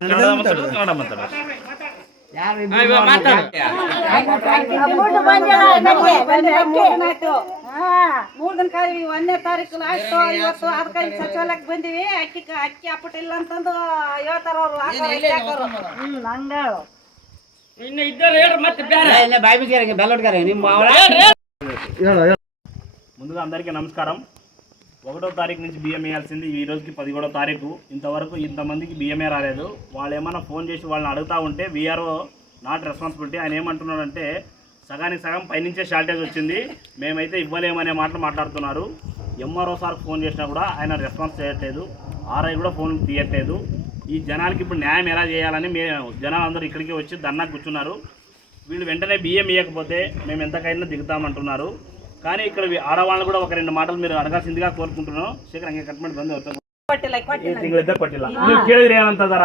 ಮೂರ್ದಿನ ಕಾಲ 1ನೇ ತಾರೀಕು ಆಯ್ತು. ಇವತ್ತು ಅದಕ್ಕೆ ಸಚಿವಾಲಯಕ್ಕೆ ಬಂದಿವಿ. ಅಕ್ಕಿ ಅಪ್ಪಟ ಇಲ್ಲ ಅಂತಂದು ಹೇಳ್ತಾರ ಅವ್ರು. ముందుగా అందరికీ నమస్కారం. 1వ తారీఖు నుంచి బియ్యం వేయాల్సింది. ఈ రోజుకి 11వ తారీఖు. ఇంతవరకు ఇంతమందికి బియ్యమే రాలేదు. వాళ్ళు ఏమన్నా ఫోన్ చేసి వాళ్ళని అడుగుతూ ఉంటే వీఆర్ఓ నాట్ రెస్పాన్సిబిలిటీ. ఆయన ఏమంటున్నాడంటే సగానికి సగం పైనుంచే షార్టేజ్ వచ్చింది, మేమైతే ఇవ్వలేమనే మాటలు మాట్లాడుతున్నారు. ఎంఆర్ఓ సార్కి ఫోన్ చేసినా కూడా ఆయన రెస్పాన్స్ చేయట్లేదు. ఆర్ఐ కూడా ఫోన్ తీయట్లేదు. ఈ జనాలకి ఇప్పుడు న్యాయం ఎలా చేయాలని జనాలందరూ ఇక్కడికి వచ్చి ధర్నా కూర్చున్నారు. వీళ్ళు వెంటనే బియ్యం ఇవ్వకపోతే మేము ఎంతకైనా దిగుతామంటున్నారు. కానీ ఇక్కడ ఆడవాళ్ళని కూడా ఒక 2 మాటలు మీరు అడగాల్సిందిగా కోరుకుంటున్నాం. శೇಖರ್ ಹಂಗೆ ಕಟ್ ಮಾಡಿ ಬಂದು ತಿಂಗಳಿದ್ದ ಕೊಟ್ಟಿಲ್ಲ. ನೀವು ಕೇಳಿದ್ರಿ ಏನಂತದಾರ?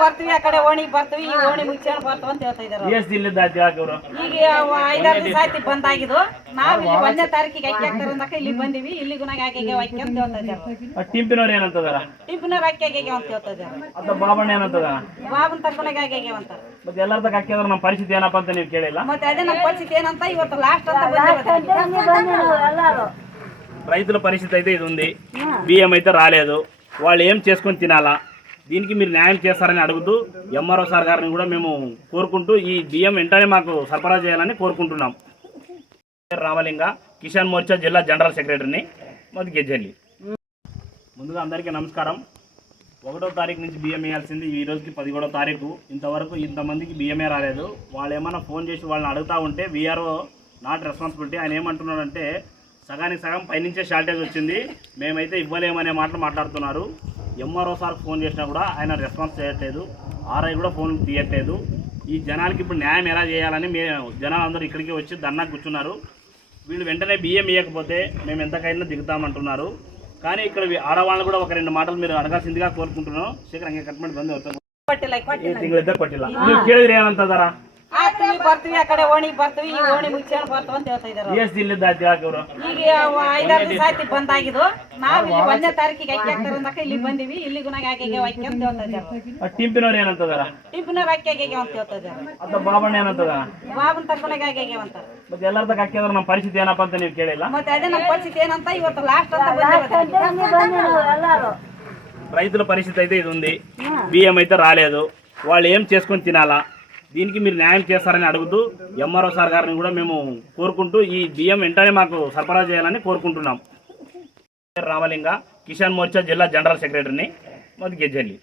ಬರ್ತೀವಿ, ಆ ಕಡೆ ಓಣಿಗೆ ಬರ್ತೀವಿ, ಈ ಓಣಿ ಮುಚ್ಚಾಣ ಬರ್ತಾವ ಅಂತ ಹೇಳ್ತಾ ಇದಾರೆ. ಎಷ್ಟು ದಿನದ ಅವರು ಈಗ 5-6 ದಿವಸ ಆಯ್ತು ಬಂದಾಗಿದ್ದು. ನಾವು ಇಲ್ಲಿ 1ನೇ ತಾರೀಕಿಗೆ ಅಕ್ಕಿ ಹಾಕ್ತಾರೆ ಅಂದಕ ಇಲ್ಲಿ ಬಂದಿವಿ. ಇಲ್ಲಿಗೂ ನಾಗ ಅಕ್ಕಿ ಅಕ್ಕಿ ಅಂತ ಹೇಳ್ತಾ ಇದ್ದಾರೆ. ಟಿಂಪಿನವ್ರು ಏನಂತದಾರ? ಟಿಂಪಿನವ್ರು ಅಕ್ಕಿ ಅಂತ ಹೇಳ್ತಾ ಇದ್ದಾರೆ. ಅದ ಬಾಬಣ್ಣ ಏನಂತದ? ಬಾಬನ್ ತಕ್ಕನಾಗ ಅಕ್ಕಿ ಅಂತ. ಮತ್ತೆ ಎಲ್ಲರದ ಅಕ್ಕಿ ಅಂದ್ರೆ ನಮ್ಮ ಪರಿಸ್ಥಿತಿ ಏನಪ್ಪಾ ಅಂತ ನೀವು ಕೇಳಿಲ್ಲ. ಮತ್ತೆ ಅದೇ ನಮ್ಮ ಪರಿಸ್ಥಿತಿ ಏನಂತ ಇವತ್ತು ಲಾಸ್ಟ್ ಅಂತ ಬಂದಿರೋದು. రైతుల పరిస్థితి అయితే ఇది ఉంది. బియ్యం అయితే రాలేదు. వాళ్ళు ఏం చేసుకొని తినాలా? దీనికి మీరు న్యాయం చేస్తారని అడుగుతూ ఎంఆర్ఓ సార్ గారిని కూడా మేము కోరుకుంటూ ఈ బియ్యం వెంటనే మాకు సరఫరా చేయాలని కోరుకుంటున్నాం. రామలింగ, కిసాన్ మోర్చా జిల్లా జనరల్ సెక్రటరీని, మధుగెజ్జల్లి. ముందుగా అందరికీ నమస్కారం. 1వ తారీఖు నుంచి బియ్యం వేయాల్సింది. ఈ రోజుకి 11వ తారీఖు. ఇంతవరకు ఇంతమందికి బియ్యమే రాలేదు. వాళ్ళు ఏమన్నా ఫోన్ చేసి వాళ్ళని అడుగుతూ ఉంటే వీఆర్ఓ నాట్ రెస్పాన్సిబిలిటీ. ఆయన ఏమంటున్నాడంటే సగానికి సగం పైనుంచే షార్టేజ్ వచ్చింది, మేమైతే ఇవ్వలేమనే మాటలు మాట్లాడుతున్నారు. ఎంఆర్ఓ సార్కి ఫోన్ చేసినా కూడా ఆయన రెస్పాన్స్ చేయట్లేదు. ఆర్ఐ కూడా ఫోన్ తీయట్లేదు. ఈ జనాలకి ఇప్పుడు న్యాయం ఎలా చేయాలని జనాలందరూ ఇక్కడికి వచ్చి ధర్నా కూర్చున్నారు. వీళ్ళు వెంటనే బియ్యం ఇవ్వకపోతే మేము ఎంతకైనా దిగుతామంటున్నారు. కానీ ఇక్కడ ఆడవాళ్ళని కూడా ఒక 2 మాటలు మీరు అడగాల్సిందిగా కోరుకుంటున్నాం. శేఖర్ ಹಂಗೆ ಕಟ್ ಮಾಡಿ ಬಂದು ತಿಂಗಳಿದ್ದ ಕೊಟ್ಟಿಲ್ಲ. ನೀವು ಕೇಳಿದ್ರಿ ಏನಂತದಾರ? ಬರ್ತೀವಿ, ಆ ಕಡೆ ಓಣಿಗೆ ಬರ್ತೀವಿ, ಈ ಓಣಿ ಮುಚ್ಚಾಣ ಬರ್ತಾವ ಅಂತ ಹೇಳ್ತಾ ಇದ್ದಾರೆ. ಎಷ್ಟು ದಿನದ ಅವರು ಈಗ 5-6 ದಿವಸ ಆಯ್ತು ಬಂದಾಗಿದ್ದು. ನಾವು ಇಲ್ಲಿ 1ನೇ ತಾರೀಕಿಗೆ ಅಕ್ಕಿ ಹಾಕ್ತಾರೆ ಅಂದಕ ಇಲ್ಲಿ ಬಂದಿವಿ. ಇಲ್ಲಿಗೂ ನಾಗ ಅಕ್ಕಿ ಅಕ್ಕಿ ಅಂತ ಹೇಳ್ತಾ ಇದ್ದಾರೆ. ಟಿಂಪಿನವ್ರು ಏನಂತದಾರ? ಟಿಂಪಿನವ್ರು ಅಕ್ಕಿ ಅಂತ ಹೇಳ್ತಾ ಇದ್ದಾರೆ. ಅದ ಬಾಬಣ್ಣ ಏನಂತದ? ಬಾಬನ್ ತಕ್ಕನಾಗ ಅಕ್ಕಿ ಅಂತ. ಮತ್ತೆ ಎಲ್ಲರದ ಅಕ್ಕಿ ಅಂದ್ರೆ ನಮ್ಮ ಪರಿಸ್ಥಿತಿ ಏನಪ್ಪಾ ಅಂತ ನೀವು ಕೇಳಿಲ್ಲ. ಮತ್ತೆ ಅದೇ ನಮ್ಮ ಪರಿಸ್ಥಿತಿ ಏನಂತ ಇವತ್ತು ಲಾಸ್ಟ್ ಅಂತ ಬಂದಿರೋದು. రైతుల పరిస్థితి అయితే ఇది ఉంది. బియ్యం అయితే రాలేదు. వాళ్ళు ఏం చేసుకొని తినాలా? దీనికి మీరు న్యాయం చేస్తారని అడుగుతూ ఎంఆర్ఓ సార్ గారిని కూడా మేము కోరుకుంటూ ఈ బియ్యం వెంటనే మాకు సరఫరా చేయాలని కోరుకుంటున్నాం. రామలింగ, కిసాన్ మోర్చా జిల్లా జనరల్ సెక్రటరీని, మధుగెజ్జల్లి.